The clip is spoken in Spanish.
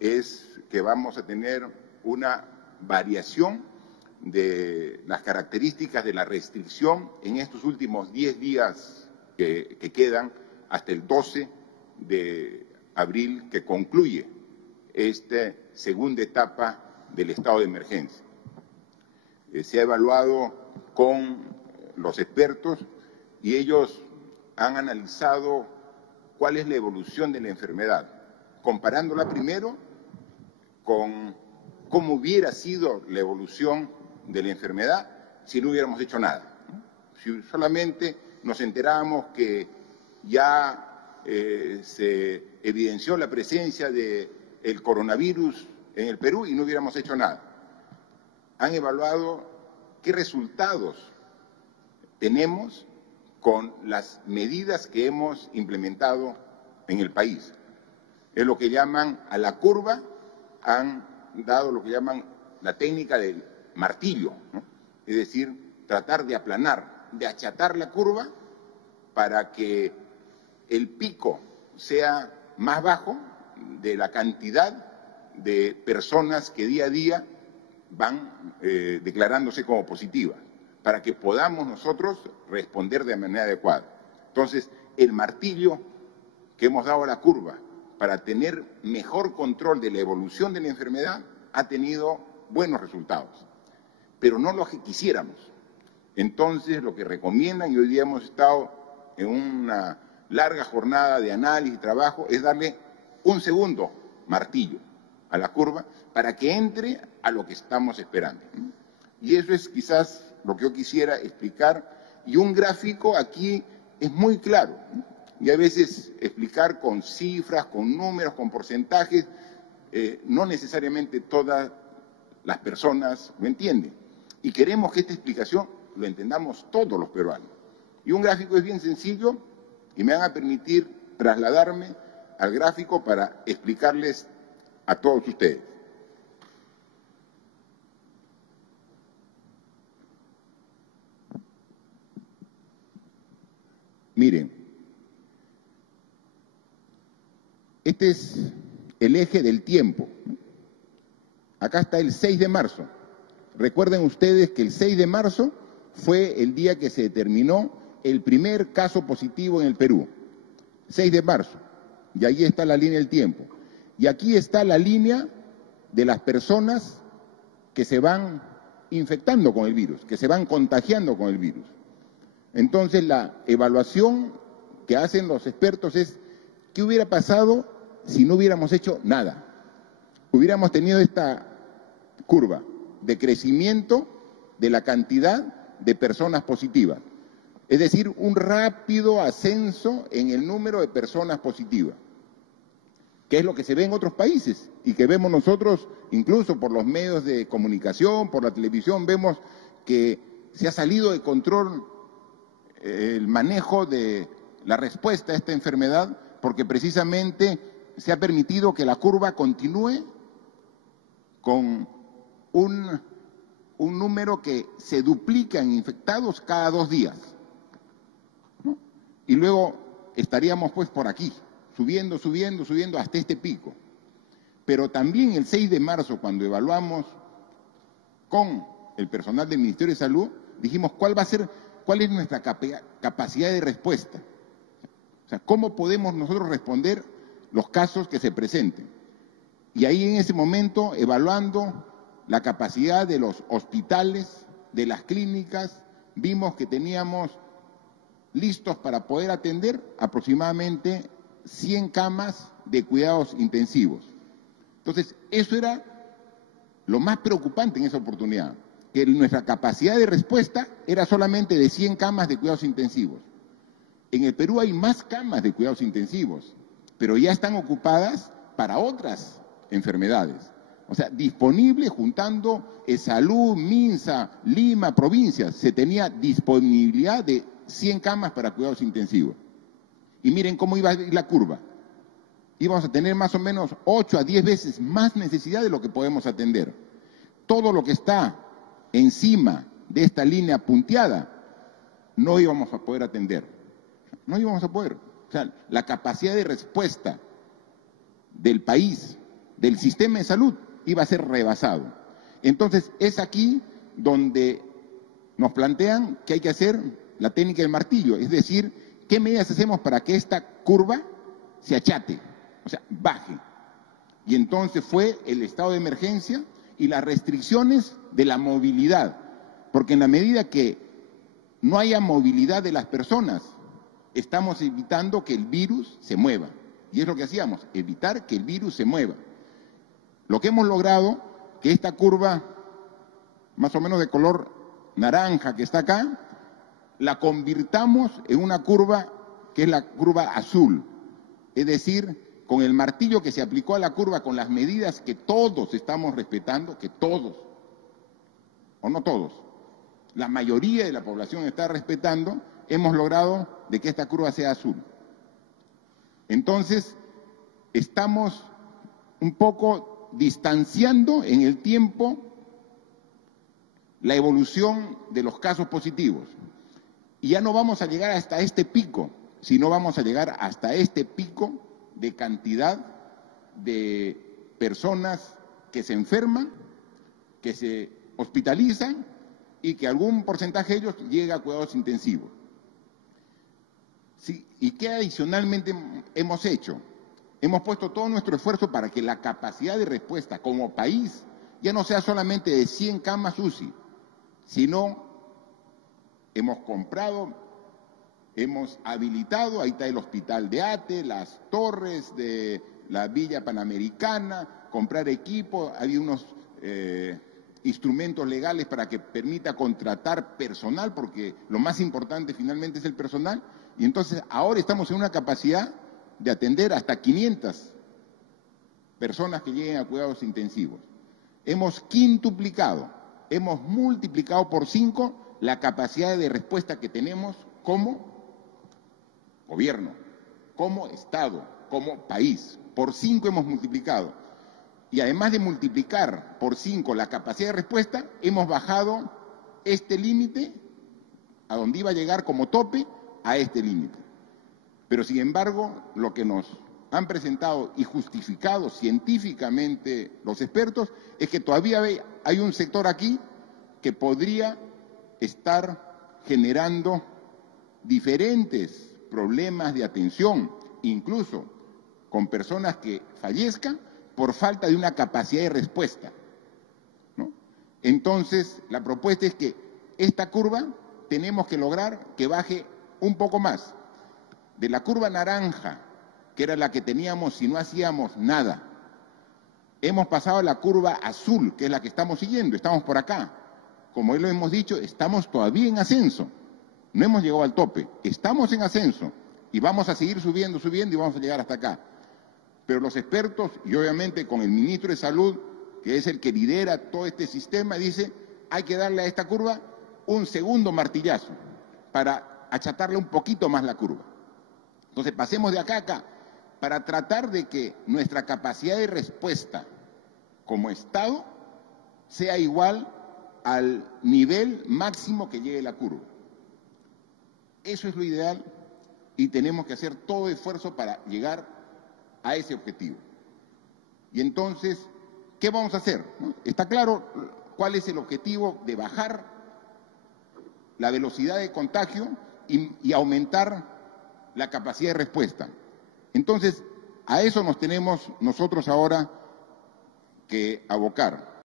es que vamos a tener una variación de las características de la restricción en estos últimos 10 días que quedan hasta el 12 de abril, que concluye esta segunda etapa del estado de emergencia. Se ha evaluado con los expertos y ellos han analizado cuál es la evolución de la enfermedad, comparándola primero con cómo hubiera sido la evolución de la enfermedad si no hubiéramos hecho nada. Si solamente nos enterábamos que ya se evidenció la presencia del coronavirus en el Perú y no hubiéramos hecho nada. Han evaluado qué resultados tenemos con las medidas que hemos implementado en el país. Es lo que llaman a la curva, han dado lo que llaman la técnica del martillo, ¿no? Es decir, tratar de aplanar, de achatar la curva para que el pico sea más bajo de la cantidad de personas que día a día van declarándose como positivas, para que podamos nosotros responder de manera adecuada. Entonces, el martillo que hemos dado a la curva para tener mejor control de la evolución de la enfermedad ha tenido buenos resultados, pero no los que quisiéramos. Entonces, lo que recomiendan, y hoy día hemos estado en una larga jornada de análisis y trabajo, es darle un segundo martillo a la curva para que entre a lo que estamos esperando. Y eso es quizás lo que yo quisiera explicar, y un gráfico aquí es muy claro, y a veces explicar con cifras, con números, con porcentajes, no necesariamente todas las personas lo entienden, y queremos que esta explicación lo entendamos todos los peruanos. Y un gráfico es bien sencillo, y me van a permitir trasladarme al gráfico para explicarles a todos ustedes. Miren, este es el eje del tiempo. Acá está el 6 de marzo. Recuerden ustedes que el 6 de marzo fue el día que se determinó el primer caso positivo en el Perú. 6 de marzo. Y ahí está la línea del tiempo. Y aquí está la línea de las personas que se van infectando con el virus, que se van contagiando con el virus. Entonces, la evaluación que hacen los expertos es ¿qué hubiera pasado si no hubiéramos hecho nada? Hubiéramos tenido esta curva de crecimiento de la cantidad de personas positivas, es decir, un rápido ascenso en el número de personas positivas, que es lo que se ve en otros países y que vemos nosotros incluso por los medios de comunicación, por la televisión, vemos que se ha salido de control el manejo de la respuesta a esta enfermedad, porque precisamente se ha permitido que la curva continúe con un número que se duplica en infectados cada 2 días, ¿no? Y luego estaríamos pues por aquí, subiendo hasta este pico. Pero también el 6 de marzo, cuando evaluamos con el personal del Ministerio de Salud, dijimos cuál es nuestra capacidad de respuesta. O sea, ¿cómo podemos nosotros responder los casos que se presenten? Y ahí en ese momento, evaluando la capacidad de los hospitales, de las clínicas, vimos que teníamos listos para poder atender aproximadamente 100 camas de cuidados intensivos. Entonces, eso era lo más preocupante en esa oportunidad, que nuestra capacidad de respuesta era solamente de 100 camas de cuidados intensivos. En el Perú hay más camas de cuidados intensivos, pero ya están ocupadas para otras enfermedades. O sea, disponible juntando Salud, Minsa, Lima, provincias, se tenía disponibilidad de 100 camas para cuidados intensivos. Y miren cómo iba a ir la curva. Íbamos a tener más o menos 8 a 10 veces más necesidad de lo que podemos atender. Todo lo que está encima de esta línea punteada no íbamos a poder atender. No íbamos a poder. O sea, la capacidad de respuesta del país del sistema de salud iba a ser rebasado. Entonces, es aquí donde nos plantean que hay que hacer la técnica del martillo, es decir, ¿qué medidas hacemos para que esta curva se achate, o sea, baje? Y entonces fue el estado de emergencia y las restricciones de la movilidad, porque en la medida que no haya movilidad de las personas, estamos evitando que el virus se mueva. Y es lo que hacíamos, evitar que el virus se mueva. Lo que hemos logrado, que esta curva, más o menos de color naranja que está acá, la convirtamos en una curva que es la curva azul. Es decir, con el martillo que se aplicó a la curva, con las medidas que todos estamos respetando, que todos, o no todos, la mayoría de la población está respetando, hemos logrado de que esta curva sea azul. Entonces, estamos un poco distanciando en el tiempo la evolución de los casos positivos. Y ya no vamos a llegar hasta este pico, sino vamos a llegar hasta este pico de cantidad de personas que se enferman, que se hospitalizan y que algún porcentaje de ellos llega a cuidados intensivos. Sí, ¿y qué adicionalmente hemos hecho? Hemos puesto todo nuestro esfuerzo para que la capacidad de respuesta como país ya no sea solamente de 100 camas UCI, sino hemos comprado, hemos habilitado, ahí está el hospital de Ate, las torres de la Villa Panamericana, comprar equipo, había unos instrumentos legales para que permita contratar personal, porque lo más importante finalmente es el personal, y entonces ahora estamos en una capacidad de atender hasta 500 personas que lleguen a cuidados intensivos. Hemos quintuplicado, hemos multiplicado por 5 la capacidad de respuesta que tenemos como gobierno, como Estado, como país. Por 5 hemos multiplicado. Y además de multiplicar por 5 la capacidad de respuesta, hemos bajado este límite a donde iba a llegar como tope a este límite. Pero sin embargo, lo que nos han presentado y justificado científicamente los expertos es que todavía hay un sector aquí que podría estar generando diferentes problemas de atención, incluso con personas que fallezcan por falta de una capacidad de respuesta, ¿no? Entonces, la propuesta es que esta curva tenemos que lograr que baje un poco más. De la curva naranja, que era la que teníamos si no hacíamos nada, hemos pasado a la curva azul, que es la que estamos siguiendo, estamos por acá. Como lo hemos dicho, estamos todavía en ascenso, no hemos llegado al tope, estamos en ascenso y vamos a seguir subiendo y vamos a llegar hasta acá. Pero los expertos, y obviamente con el ministro de Salud, que es el que lidera todo este sistema, dice, hay que darle a esta curva un segundo martillazo para achatarle un poquito más la curva. Entonces pasemos de acá a acá para tratar de que nuestra capacidad de respuesta como Estado sea igual al nivel máximo que llegue la curva. Eso es lo ideal y tenemos que hacer todo esfuerzo para llegar a ese objetivo. Y entonces, ¿qué vamos a hacer? Está claro cuál es el objetivo de bajar la velocidad de contagio y aumentar la capacidad de respuesta. Entonces, a eso nos tenemos nosotros ahora que abocar.